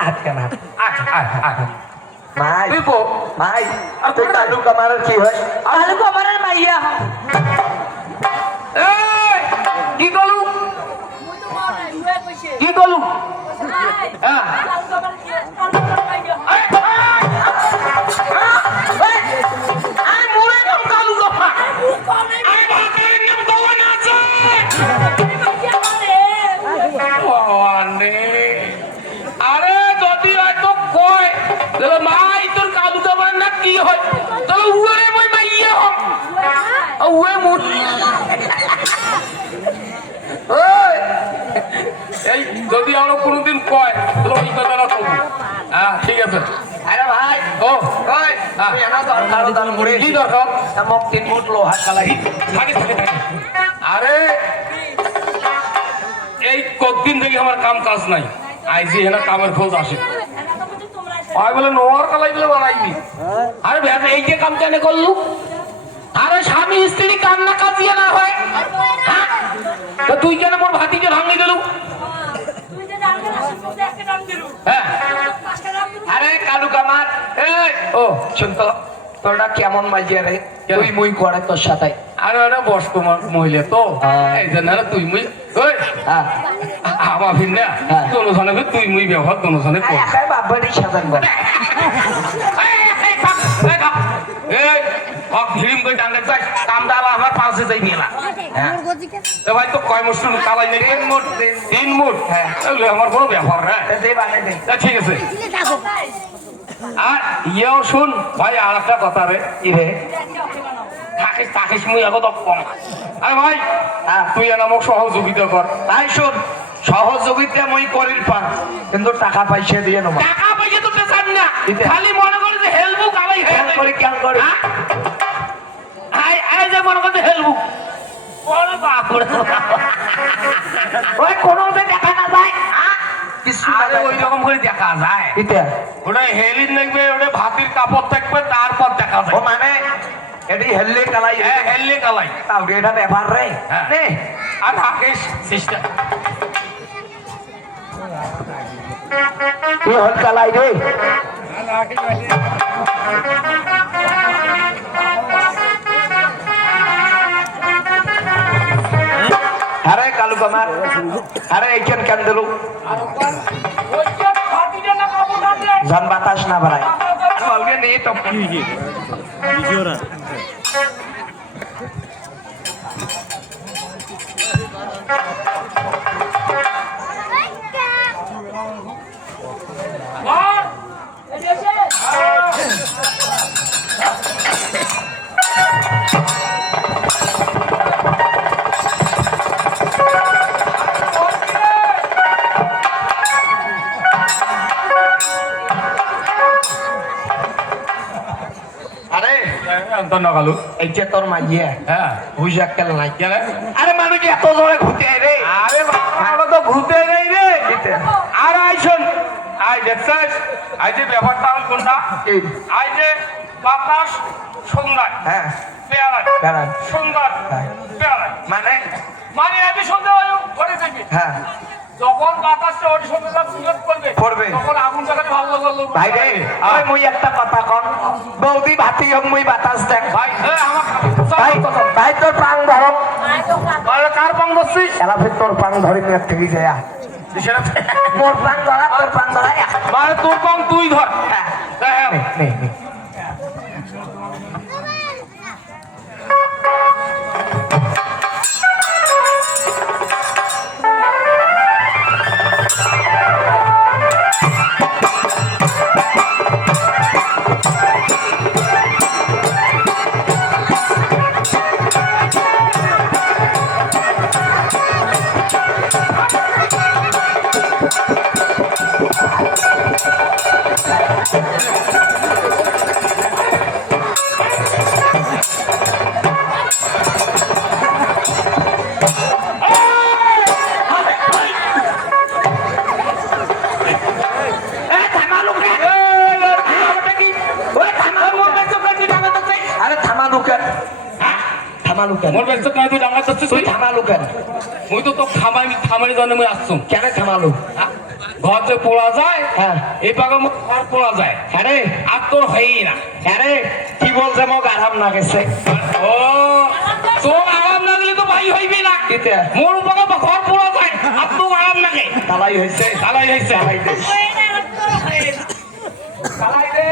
আটকে না মাই তুই কো মাই তুই কালু কামারের কি হয় কালু কমারের মাইয়া এই কি কলু কি কলু হ্যাঁ আরে যদি হয়তো কয় মাই তোর কালু কামার না কি হয় তাহলে উয়ে মই মাইয়া হম উয়ে মুট এই যদি আমরা কোনোদিন কয় তাহলে ওই কথাটা কব হ্যাঁ ঠিক আছে আরে ভাই ও ওই তুই এনা দরকার দান মুড়ি কি দরকার মোক 3 ফুট লোহা কালাই থাকে থাকে থাকে আরে এই কতদিন থেকে আমার কাম কাজ নাই আইজি হেনা কামের খোঁজ আসে হয় বলে নোয়ার কালাই বলে বানাইবি আরে ভ্যাস এই যে কাম কেন করলু আরে স্বামী স্ত্রী কান্না কাজিয়ে না হয় হ্যাঁ? তো তুই কেন মোর ভাতিকে ভাঙি গেলু হ্যাঁ আরে কালু কামার এই ও শুন তো তোরটা কেমন মাইয়া রে তুই মুই করে তোর সাথে আরে ওরা বয়স্ক মহিলা তো এই জন্য না তুই মুই ওই হ্যাঁ আমার ভিন না দোনো জনে তুই মুই ব্যবহার দোনো জনে কর একাই বাবারই সাজান বল এই হক হিম কই ডান্ডে যাই কামদালা আমার পাশে যাই মেলা হ্যাঁ তো ভাই তো কয় মুসুন কালাই নেই তিন মুট হ্যাঁ আমার বড় ব্যাপার না দে বানাই দে ঠিক আছে আর ইয়েও শুন ভাই আর একটা কথা রে কি রে থাকিস থাকিস মুই আগত কম আরে ভাই তুই এনে মোক সহযোগিতা কর তাই শুন সহযোগিতা মই করির পার কিন্তু টাকা পয়সা দিয়ে নেব টাকা পয়সা তো চান না খালি মনে করে যে হেলবুক আলাই কেন করে কেন করে আই আই যে মনে করে হেলবুক বড় বাপরে ওই কোনো দেখা না যায় আরে ওই রকম করে দেখা যায় এটা ওটা হেলিন দেখবে ওটা ভাতির কাপড় থাকবে তারপর দেখা যায় ও মানে এটি হেললে কালাই হ্যাঁ হেললে কালাই তাও এটা ব্যাপার রে নে আর থাকিস সিস্টেম তুই হল কালাই রে আরে কালু কামার আরে এইখান কেন দিলু জন বাতাস না বাড়ায় বলবে নেই তো নগালু এইটা তোর মাইয়া হ্যাঁ বুঝা কেন নাই কেন আরে মানুষ এত জোরে ঘুরতে রে আরে বাবা তো ঘুরতে নেই রে আর আইসন আই দেখছিস আই যে ব্যাপারটা হল কোনটা আই যে বাতাস সুন্দর হ্যাঁ পেয়ারা পেয়ারা সুন্দর পেয়ারা মানে মানে আমি সন্ধ্যা ঘরে যাবি হ্যাঁ যখন বাতাসটা ওর সঙ্গে সুযোগ করবে করবে তখন আগুন জায়গায় ভালো লাগলো ভাই রে ওই মুই একটা কথা কম বৌদি ভাতি হোক মুই বাতাস দেখ ভাই আমার ভাই ভাই তোর প্রাণ ধরো কার পাং বসছিস এলা ফির তোর প্রাণ ধরে নিয়ে থেকে যায় মোর প্রাণ ধরা তোর প্রাণ ধরা মানে তোর পাং তুই ধর হ্যাঁ নে নে থামালু কেন মোর বেশ কই তুই ডাঙা করছিস তুই থামালু কেন মুই তো তো থামাই থামাই জানে মুই আসছুম কেন থামালু ঘর যে পোড়া যায় হ্যাঁ এই পাকে ঘর পোড়া যায় আরে আর তোর হয়ই না আরে কি বলছে মোক আরাম না গেছে ও তোর আরাম না দিলে তো ভাই হইবি না কিতে মোর পাকে ঘর পোড়া যায় আর তোর আরাম নাকে তালাই হয়েছে তালাই হয়েছে তালাই দে তালাই দে